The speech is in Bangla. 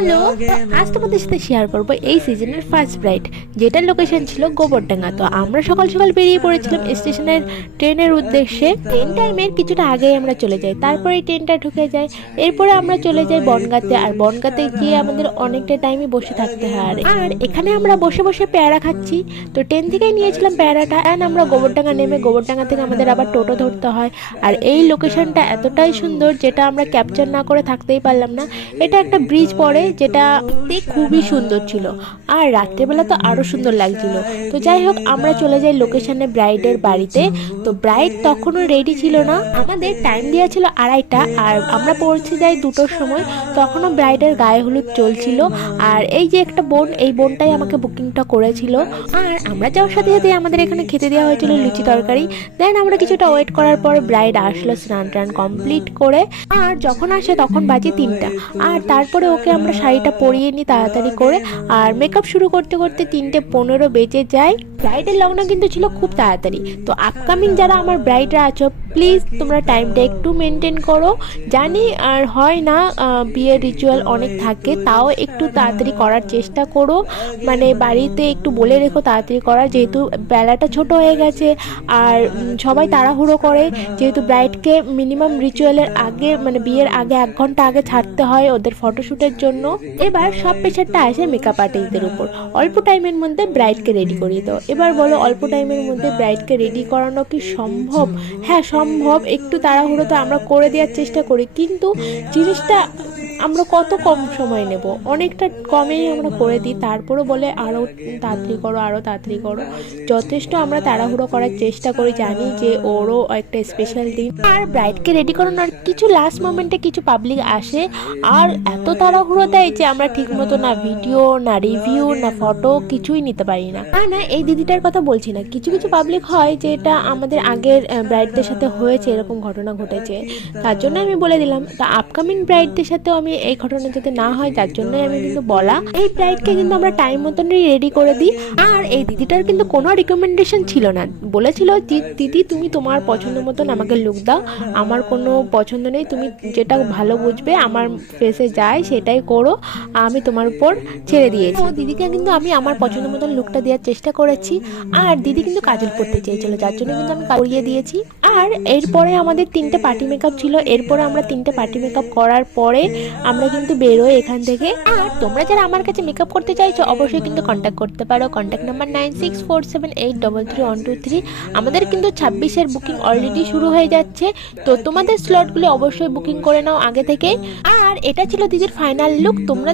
চলো আজ তোমাদের সাথে শেয়ার করবো এই সিজনের ফার্স্ট ব্রাইড, যেটার লোকেশন ছিল গোবরডাঙ্গা। তো আমরা সকাল সকাল বেরিয়ে পড়েছিলাম স্টেশনের ট্রেনের উদ্দেশ্যে। ট্রেন টাইমের কিছুটা আগেই আমরা চলে যাই, তারপরে ট্রেনটা ঢুকে যায়। এরপরে আমরা চলে যাই বনগাঁতে, আর বনগাঁতে গিয়ে আমাদের অনেকটা টাইমই বসে থাকতে হয়। আর এখানে আমরা বসে বসে পেয়ারা খাচ্ছি। তো ট্রেন থেকেই নিয়েছিলাম পেয়ারাটা, অ্যান্ড আমরা গোবরডাঙ্গা নেমে গোবরডাঙ্গা থেকে আমাদের আবার টোটো ধরতে হয়। আর এই লোকেশনটা এতটাই সুন্দর যেটা আমরা ক্যাপচার না করে থাকতেই পারলাম না। এটা একটা ব্রিজ পড়ে যেটা খুবই সুন্দর ছিল, আর রাত্রেবেলা তো আরো সুন্দর লাগছিল। তো যাই হোক, আমরা চলে যাই লোকেশনে ব্রাইডের বাড়িতে। তো ব্রাইড তখনও রেডি ছিল না, আমাদের টাইম দেওয়া ছিল 2:30, আর আমরা পৌঁছে যাই 2টোর সময়। তখনও ব্রাইডের গায়ে হলুদ চলছিল। আর এই যে একটা বোন, এই বোনটাই আমাকে বুকিংটা করেছিল। আর আমরা যাওয়ার সাথে সাথে আমাদের এখানে খেতে দেওয়া হয়েছিল লুচি তরকারি। দেন আমরা কিছুটা ওয়েট করার পর ব্রাইড আসলো স্নান টান কমপ্লিট করে। আর যখন আসে তখন বাজে 3টা। আর তারপরে ওকে আমরা শাড়িটা পরিয়ে নিই তাড়াতাড়ি করে। আর মেকআপ শুরু করতে করতে 3:15 বেজে যায়। ব্রাইডের লগ্ন কিন্তু ছিল খুব তাড়াতাড়ি। তো আপকামিং যারা আমার ব্রাইডরা আছো, প্লিজ তোমরা টাইমটা একটু মেনটেন করো। জানি আর হয় না, বিয়ের রিচুয়াল অনেক থাকে, তাও একটু তাড়াতাড়ি করার চেষ্টা করো। মানে বাড়িতে একটু বলে রেখো তাড়াতাড়ি করার, যেহেতু বেলাটা ছোট হয়ে গেছে। আর সবাই তাড়াহুড়ো করে, যেহেতু ব্রাইডকে মিনিমাম রিচুয়ালের আগে, মানে বিয়ের আগে 1 ঘন্টা আগে ছাড়তে হয় ওদের ফটোশ্যুটের জন্য। এবার সব প্রেশারটা আসে মেকআপ আর্টিস্টদের উপর। অল্প টাইমের মধ্যে ব্রাইডকে রেডি করিয়ে দাও। এবার বলো, অল্প টাইমের মধ্যে ব্রাইডকে রেডি করানো কি সম্ভব? হ্যাঁ সম্ভব, একটু তাড়াহুড়ো তো আমরা করে দেওয়ার চেষ্টা করি, কিন্তু জিনিসটা আমরা কত কম সময় নেব, অনেকটা কমেই আমরা করে দিই। তারপরও বলে আরও তাড়াতাড়ি করো, আরও তাড়াতাড়ি করো। যথেষ্ট আমরা তাড়াহুড়ো করার চেষ্টা করি, জানি যে ওরও একটা স্পেশাল দিন। আর ব্রাইডকে রেডি করানোর কিছু লাস্ট মোমেন্টে কিছু পাবলিক আসে, আর এত তাড়াহুড়ো দেয় যে আমরা ঠিক মতো না ভিডিও, না রিভিউ, না ফটো কিছুই নিতে পারি না। না এই দিদিটার কথা বলছি না, কিছু কিছু পাবলিক হয় যেটা আমাদের আগের ব্রাইডদের সাথে হয়েছে, এরকম ঘটনা ঘটেছে। তার জন্য আমি বলে দিলাম। তা আপকামিং ব্রাইডদের সাথেও আমি এই ঘটনা যাতে না হয় তার জন্যই আমি কিন্তু বলা। এই ব্রাইডকে কিন্তু আমরা টাইম মতনই রেডি করে দিই। আর এই দিদিটার কিন্তু কোনো রিকমেন্ডেশন ছিল না, বলেছিল যে দিদি তুমি তোমার পছন্দ মতন আমাকে লুক দাও, আমার কোনো পছন্দ নেই, তুমি যেটা ভালো বুঝবে আমার ফেসে যায় সেটাই করো, আমি তোমার উপর ছেড়ে দিয়েছি। দিদিকে কিন্তু আমি আমার পছন্দ মতন লুকটা দেওয়ার চেষ্টা করেছি। আর দিদি কিন্তু কাজল পড়তে চেয়েছিল, যার জন্য কিন্তু আমি করিয়ে দিয়েছি। আর এরপরে আমাদের 3টে পার্টি মেকআপ ছিল। এরপরে আমরা 3টে পার্টি মেকআপ করার পরে আমরা কিন্তু বেরোই এখান থেকে। আর তোমরা যারা আমার কাছে মেকআপ করতে চাইছো অবশ্যই কিন্তু কন্ট্যাক্ট করতে পারো। Contact number 9647833333। আমাদের কিন্তু 26-এর বুকিং অলরেডি শুরু হয়ে যাচ্ছে, তো তোমাদের স্লটগুলো অবশ্যই বুকিং করে নাও আগে থেকে। আর এটা ছিল দিদির ফাইনাল লুক। তোমরা